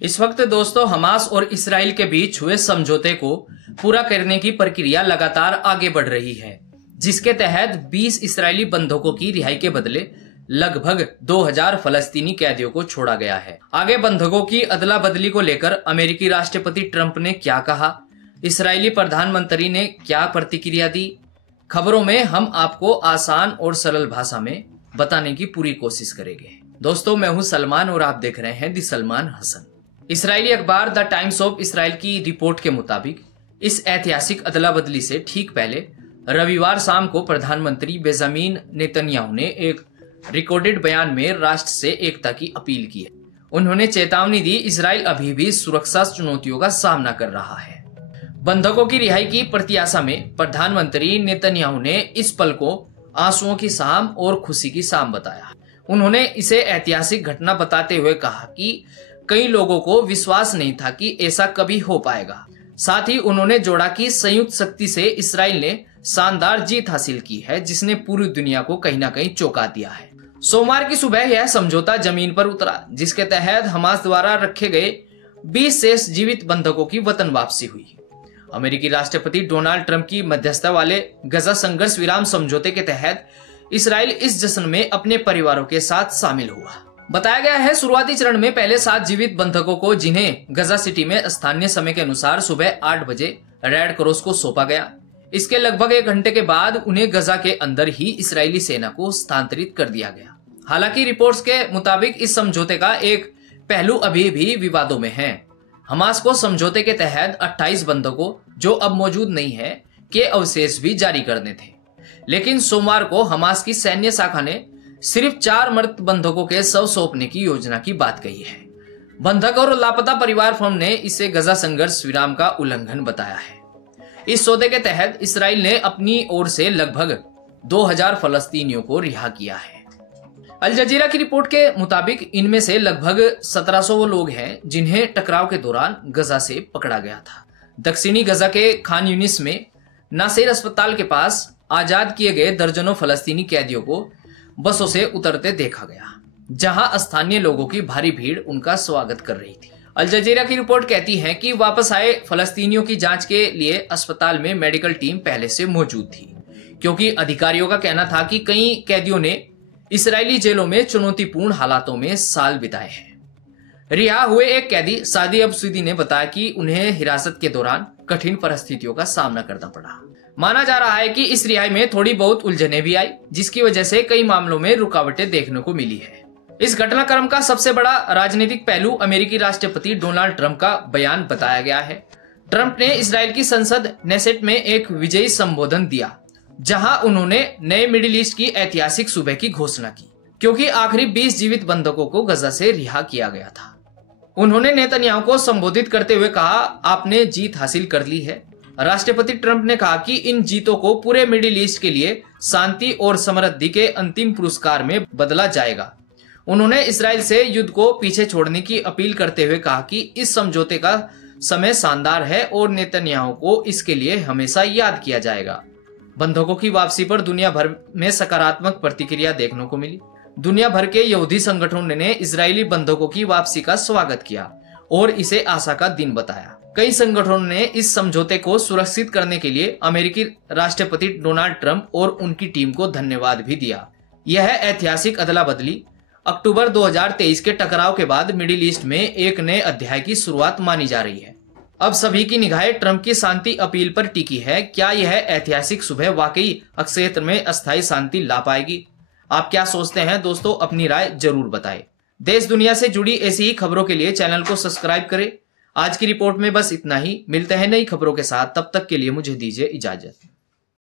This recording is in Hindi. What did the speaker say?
इस वक्त दोस्तों हमास और इसराइल के बीच हुए समझौते को पूरा करने की प्रक्रिया लगातार आगे बढ़ रही है, जिसके तहत 20 इस्राएली बंधकों की रिहाई के बदले लगभग 2000 फलस्तीनी कैदियों को छोड़ा गया है। आगे बंधकों की अदला बदली को लेकर अमेरिकी राष्ट्रपति ट्रंप ने क्या कहा, इस्राएली प्रधानमंत्री ने क्या प्रतिक्रिया दी, खबरों में हम आपको आसान और सरल भाषा में बताने की पूरी कोशिश करेंगे। दोस्तों मैं हूं सलमान और आप देख रहे हैं दी सलमान हसन। इस्राएली अखबार द टाइम्स ऑफ इसराइल की रिपोर्ट के मुताबिक इस ऐतिहासिक अदला बदली से ठीक पहले रविवार शाम को प्रधानमंत्री बेंजामिन नेतन्याहू ने एक रिकॉर्डेड बयान में राष्ट्र से एकता की अपील की है। उन्होंने चेतावनी दी, इस्राएल अभी भी सुरक्षा चुनौतियों का सामना कर रहा है। बंधकों की रिहाई की प्रत्याशा में प्रधानमंत्री नेतन्याहू ने इस पल को आंसुओं की शाम और खुशी की शाम बताया। उन्होंने इसे ऐतिहासिक घटना बताते हुए कहा कि कई लोगों को विश्वास नहीं था कि ऐसा कभी हो पाएगा। साथ ही उन्होंने जोड़ा कि संयुक्त शक्ति से इस्राएल ने शानदार जीत हासिल की है, जिसने पूरी दुनिया को कहीं ना कहीं चौंका दिया है। सोमवार की सुबह यह समझौता जमीन पर उतरा, जिसके तहत हमास द्वारा रखे गए 20 शेष जीवित बंधकों की वतन वापसी हुई। अमेरिकी राष्ट्रपति डोनाल्ड ट्रंप की मध्यस्थता वाले गजा संघर्ष विराम समझौते के तहत इस्राएल इस जश्न में अपने परिवारों के साथ शामिल हुआ। बताया गया है शुरुआती चरण में पहले 7 जीवित बंधकों को, जिन्हें गजा सिटी में स्थानीय समय के अनुसार सुबह 8 बजे रेड क्रॉस को सौंपा गया। इसके लगभग 1 घंटे के बाद उन्हें गजा के अंदर ही इस्राएली सेना को स्थानांतरित कर दिया गया। हालांकि रिपोर्ट्स के मुताबिक इस समझौते का एक पहलू अभी भी विवादों में है। हमास को समझौते के तहत 28 बंधकों, जो अब मौजूद नहीं है, के अवशेष भी जारी करने थे, लेकिन सोमवार को हमास की सैन्य शाखा ने सिर्फ 4 मृत बंधकों के शव सौंपने की योजना की बात कही है। बंधक और लापता परिवार फर्म ने इसे गजा संघर्ष विराम का उल्लंघन बताया है। इस सौदे के तहत इस्राएल ने अपनी ओर से लगभग 2000 फलस्तीनियों को रिहा किया है। अल जजीरा की रिपोर्ट के मुताबिक इनमें से लगभग 1700 वो लोग हैं जिन्हें टकराव के दौरान गजा से पकड़ा गया था। दक्षिणी गजा के खान यूनिस में नासेर अस्पताल के पास आजाद किए गए दर्जनों फलस्तीनी कैदियों को बसों से उतरते देखा गया, जहां स्थानीय लोगों की भारी भीड़ उनका स्वागत कर रही थी। अल जजीरा की रिपोर्ट कहती है कि वापस आए फलस्तीनियों की जांच के लिए अस्पताल में मेडिकल टीम पहले से मौजूद थी, क्योंकि अधिकारियों का कहना था कि कई कैदियों ने इस्राएली जेलों में चुनौतीपूर्ण हालातों में साल बिताए हैं। रिहा हुए एक कैदी सादी अबसूदी ने बताया कि उन्हें हिरासत के दौरान कठिन परिस्थितियों का सामना करना पड़ा। माना जा रहा है कि इस रिहाई में थोड़ी बहुत उलझने भी आई, जिसकी वजह से कई मामलों में रुकावटें देखने को मिली है। इस घटनाक्रम का सबसे बड़ा राजनीतिक पहलू अमेरिकी राष्ट्रपति डोनाल्ड ट्रंप का बयान बताया गया है। ट्रंप ने इस्राएल की संसद नेसेट में एक विजयी संबोधन दिया, जहां उन्होंने नए मिडिल ईस्ट की ऐतिहासिक सुबह की घोषणा की, क्योंकि आखिरी 20 जीवित बंधकों को गजा से रिहा किया गया था। उन्होंने नेतन्याहू को संबोधित करते हुए कहा, आपने जीत हासिल कर ली है। राष्ट्रपति ट्रंप ने कहा कि इन जीतों को पूरे मिडिल ईस्ट के लिए शांति और समृद्धि के अंतिम पुरस्कार में बदला जाएगा। उन्होंने इस्राएल से युद्ध को पीछे छोड़ने की अपील करते हुए कहा कि इस समझौते का समय शानदार है और नेतन्याहू को इसके लिए हमेशा याद किया जाएगा। बंधकों की वापसी पर दुनिया भर में सकारात्मक प्रतिक्रिया देखने को मिली। दुनिया भर के यहूदी संगठनों ने इस्राएली बंधकों की वापसी का स्वागत किया और इसे आशा का दिन बताया। कई संगठनों ने इस समझौते को सुरक्षित करने के लिए अमेरिकी राष्ट्रपति डोनाल्ड ट्रंप और उनकी टीम को धन्यवाद भी दिया। यह ऐतिहासिक अदला बदली अक्टूबर 2023 के टकराव के बाद मिडिल ईस्ट में एक नए अध्याय की शुरुआत मानी जा रही है। अब सभी की निगाहें ट्रंप की शांति अपील पर टिकी है। क्या यह ऐतिहासिक सुबह वाकई क्षेत्र में अस्थायी शांति ला पाएगी? आप क्या सोचते हैं दोस्तों? अपनी राय जरूर बताएं। देश दुनिया से जुड़ी ऐसी ही खबरों के लिए चैनल को सब्सक्राइब करें। आज की रिपोर्ट में बस इतना ही। मिलते हैं नई खबरों के साथ, तब तक के लिए मुझे दीजिए इजाजत।